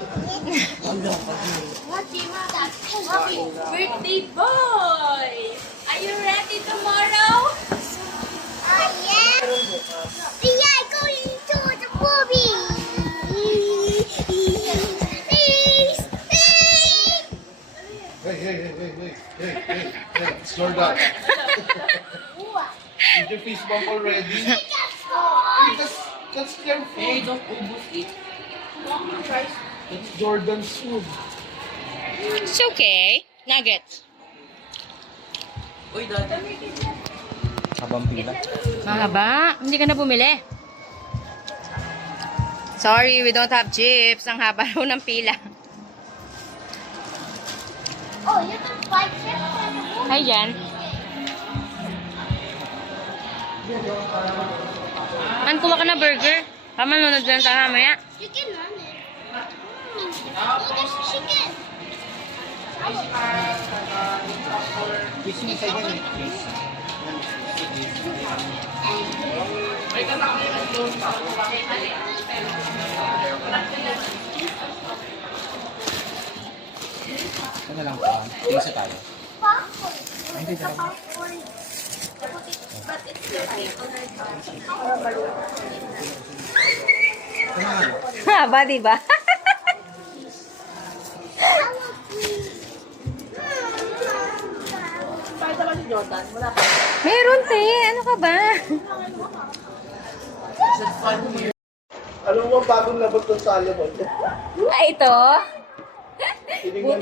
Happy birthday, boy! Are you ready tomorrow? Yeah. We are going to the movie. Hey, slow down. Did you fist bump already? Hey, that's careful. Hey, don't ubus it. That's Jordan's food. It's okay. Nuggets. Uy, dati. Habang pila. Mahaba. Hindi ka na bumili. Sorry, we don't have chips. Ang haba raw ng pila. Oh, you can fight it. Hi, Jan. Man, kuha ka na burger. Tama na dyan tayo mamaya. Chicken on it. Oh, there's chicken. Fish mo sa'yo yan eh. Ano lang pa? Tingisa tayo. Popcorn. Hindi It's a popcorn. Haba, diba? Meron, te. Ano ka ba? Alam mo, bagong labot ng Salomon. Ito? Tinignan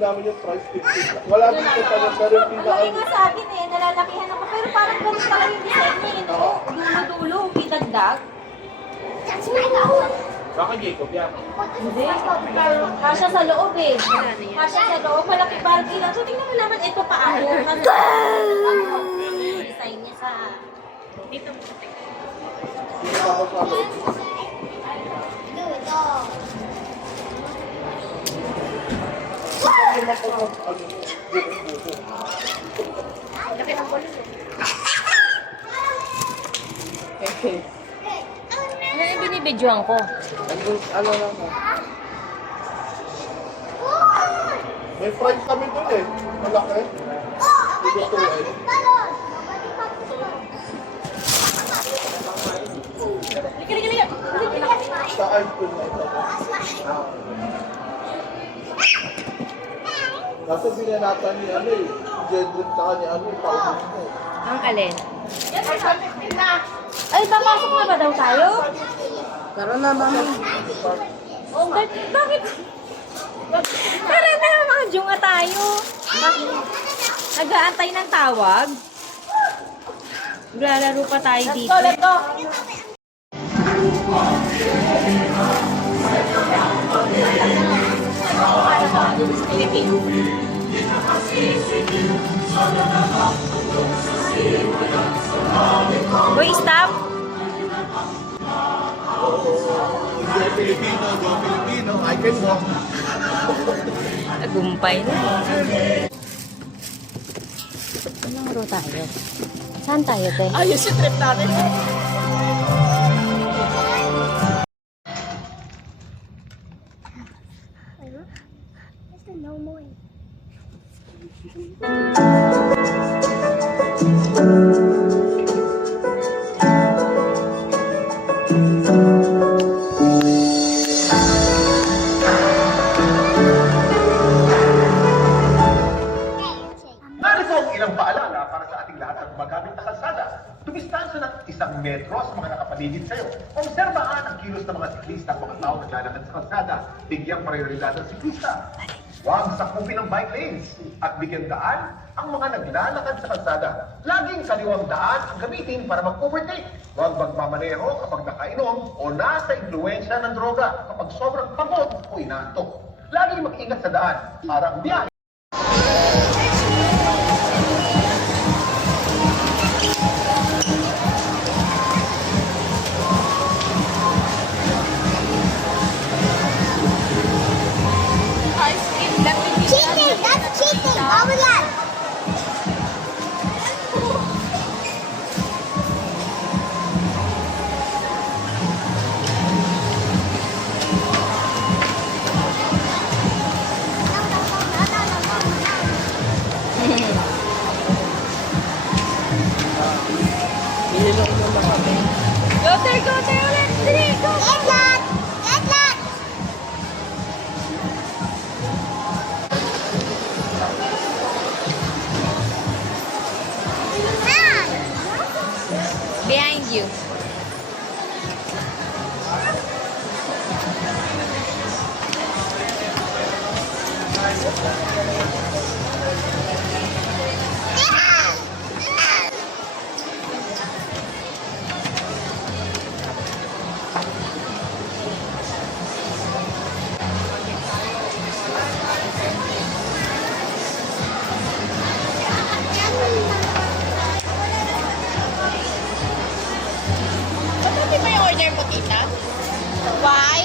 namin yung price 50. Wala dito talaga, pero yung pinaka... Laki nga sa akin eh, nalalakihan ako. Pero parang ganun pala yung design niya eh, no? Dulo-dulo, pitagdag. That's my own. Baka Jacob, yan. Hindi. Kasya sa loob eh. Kasya sa loob, malaki bagay lang. So tingnan mo naman, ito paano. Design niya sa... Dito mo. Hindi pa ako sa loob. Do it all. Ano yung binibidyoan ko? Ano lang mo? May fries kami dun eh. Malaki. Dito eh. Sa ice cream na ito. Kasi binanatan ni ano eh. Jedrin saka ni ano eh. Paubos mo. Ang alin? Ay, papasok na ba daw tayo? Karoon na, mami. Oh, bakit? Tara na, mga junga tayo. Nag-aantay ng tawag. Maglalaro pa tayo dito. Let's go. Boy, stop! Go Filipino, go Filipino. I can walk. Nagumpay na. Anong laro tayo? Saan tayo, te? Ayos yung trip natin. There's no more. Narito ang ilang paalala para sa ating lahat ng gumagamit na kalsada. Dumistansa ng 1 metro sa mga nakapaligid sa iyo. Obserbahan ang kilos ng mga siklista at mga tao naglalakad sa kalsada. Bigyang prioridad ang siklista. Huwag sakupin ang bike lanes at bigyan daan ang mga naglalakad sa kalsada. Laging kaliwang daan ang gamitin para mag-overtake. Huwag magmamaneho kapag nakainom o nasa impluensya ng droga kapag sobrang pagod o inaantok. Laging mag-ingat sa daan para ang biyahe. Cheating! That's cheating! Bawal yan! Ano ba yung order mo, tita? Why?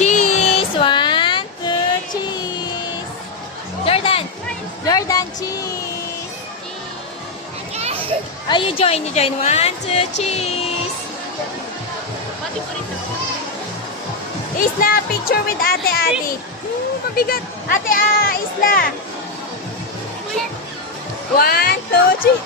Cheese! 1, 2, cheese! Jordan! Jordan, cheese! Oh, you join. 1, 2, cheese! Isla, picture with Ate Adi. Mabigat. Ate Isla. 1, 2, cheese!